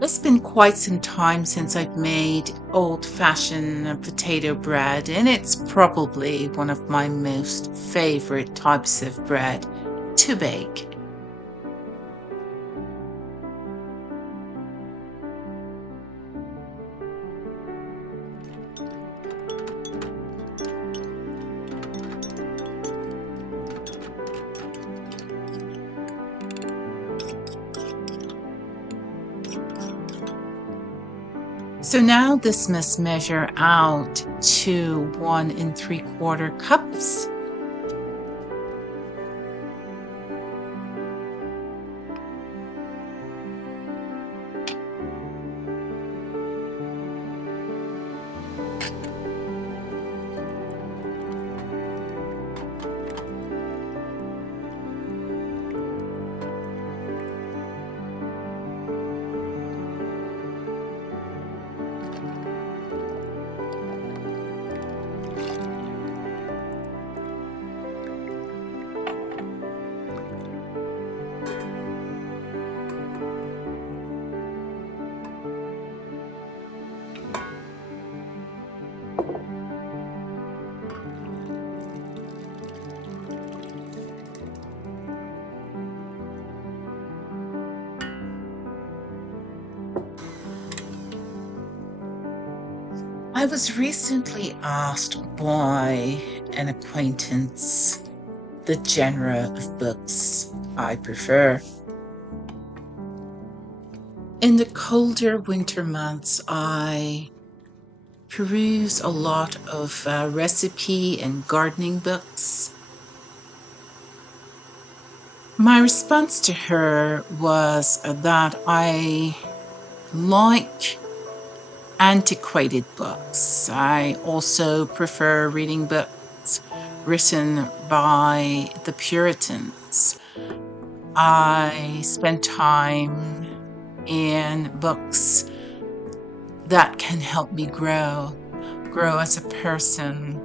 It's been quite some time since I've made old-fashioned potato bread, and it's probably one of my most favorite types of bread to bake. So now this must measure out to 1 3/4 cups. I was recently asked by an acquaintance the genre of books I prefer. In the colder winter months, I peruse a lot of recipe and gardening books. My response to her was that I like antiquated books. I also prefer reading books written by the Puritans. I spend time in books that can help me grow as a person,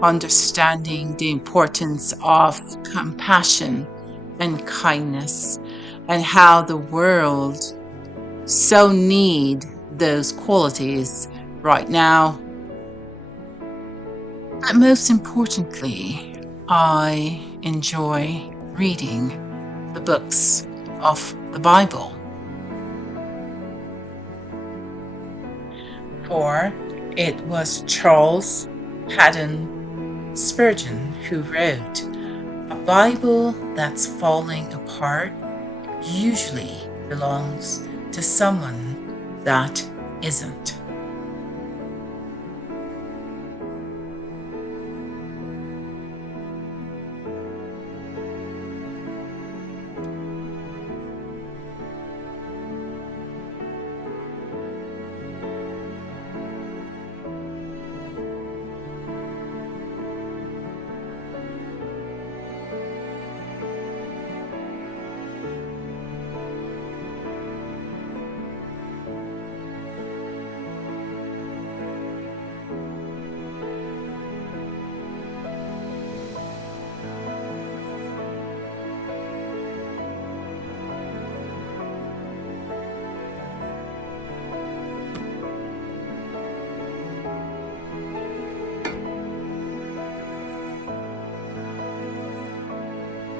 understanding the importance of compassion and kindness, and how the world so need those qualities right now. But most importantly, I enjoy reading the books of the Bible. For it was Charles Haddon Spurgeon who wrote, "A Bible that's falling apart usually belongs to someone that isn't."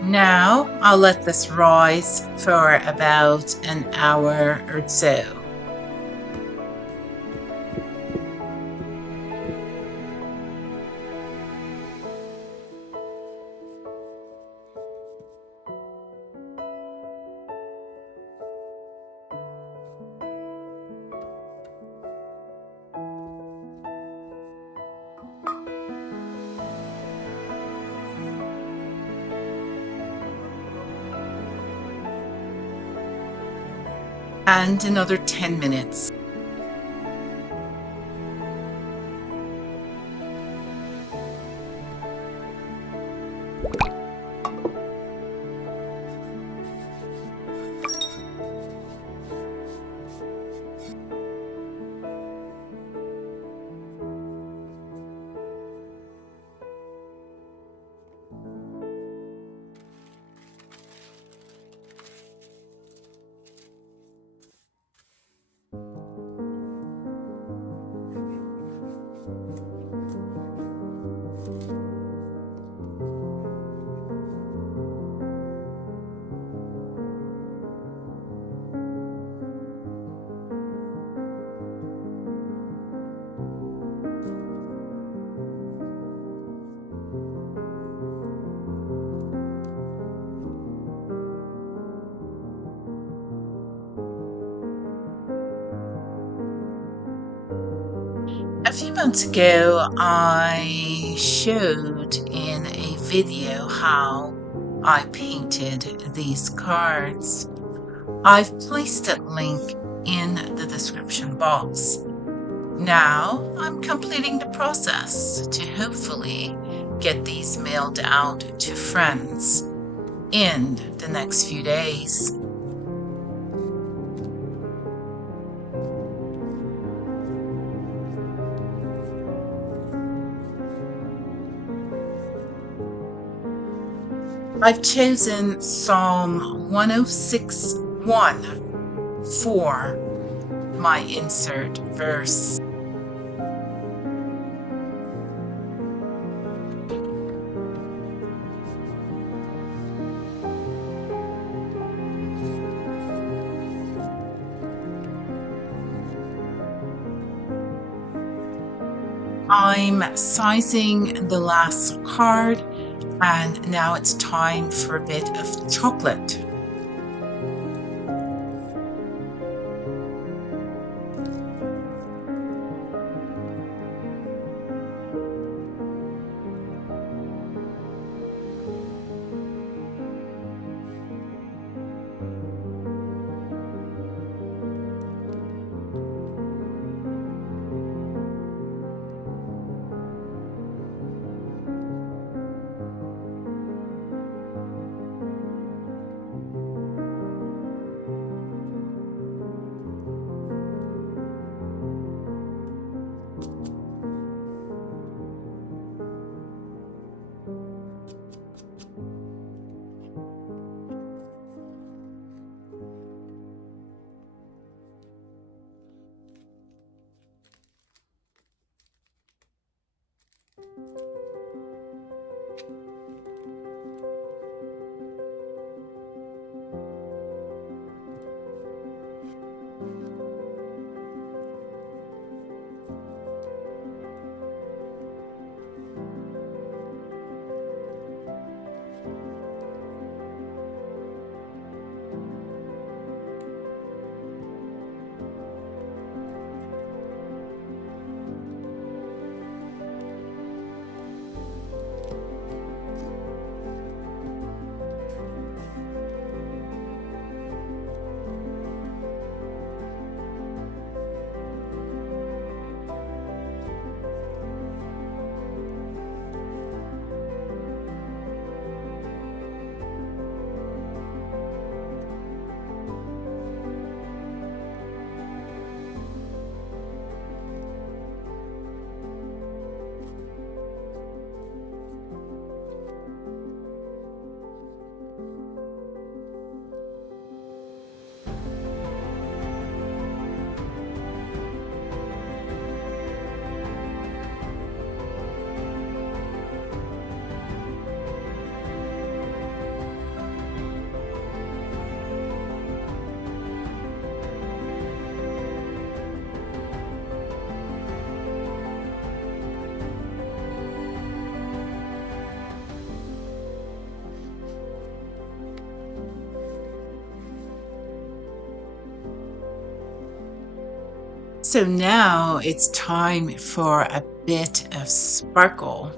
Now I'll let this rise for about an hour or so. And another 10 minutes. months ago, I showed in a video how I painted these cards. I've placed a link in the description box. Now I'm completing the process to hopefully get these mailed out to friends in the next few days. I've chosen Psalm 106:1 for my insert verse. I'm sizing the last card, and now it's time for a bit of chocolate. So now it's time for a bit of sparkle.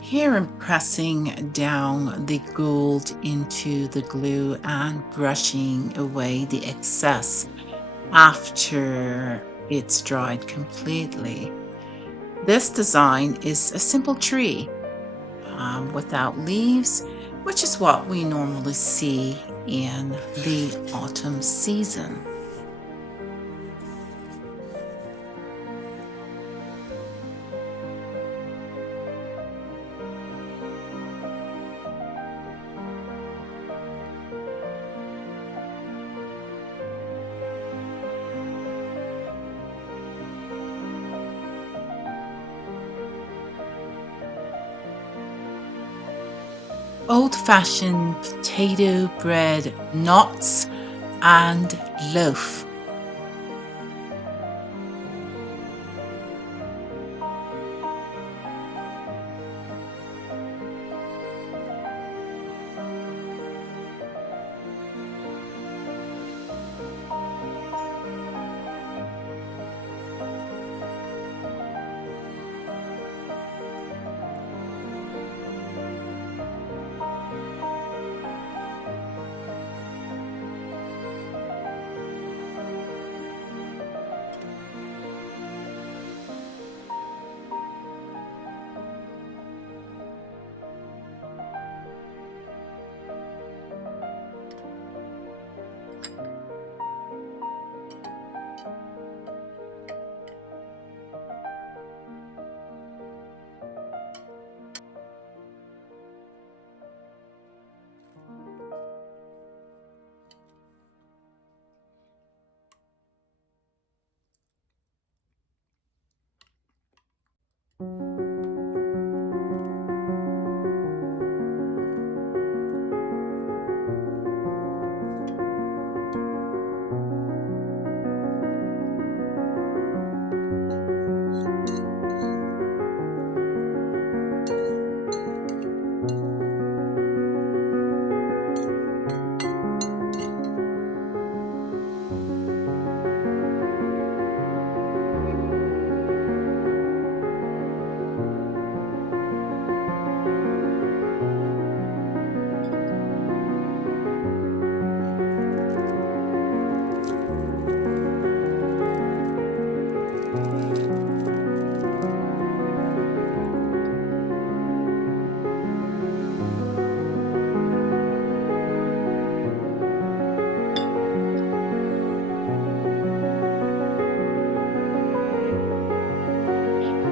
Here I'm pressing down the gold into the glue and brushing away the excess after it's dried completely. This design is a simple tree without leaves, which is what we normally see in the autumn season. Old-fashioned potato bread, nuts, and loaf.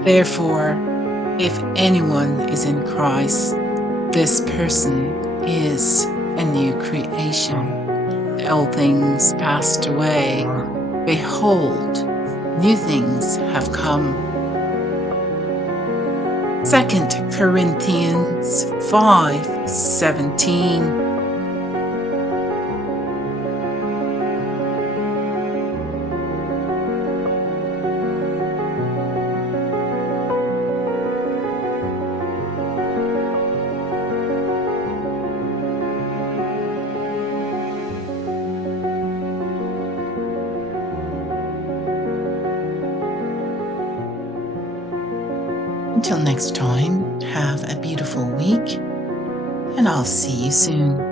Therefore, if anyone is in Christ, this person is a new creation. The old things passed away. Behold, new things have come. 2 Corinthians 5:17. Until next time, have a beautiful week, and I'll see you soon.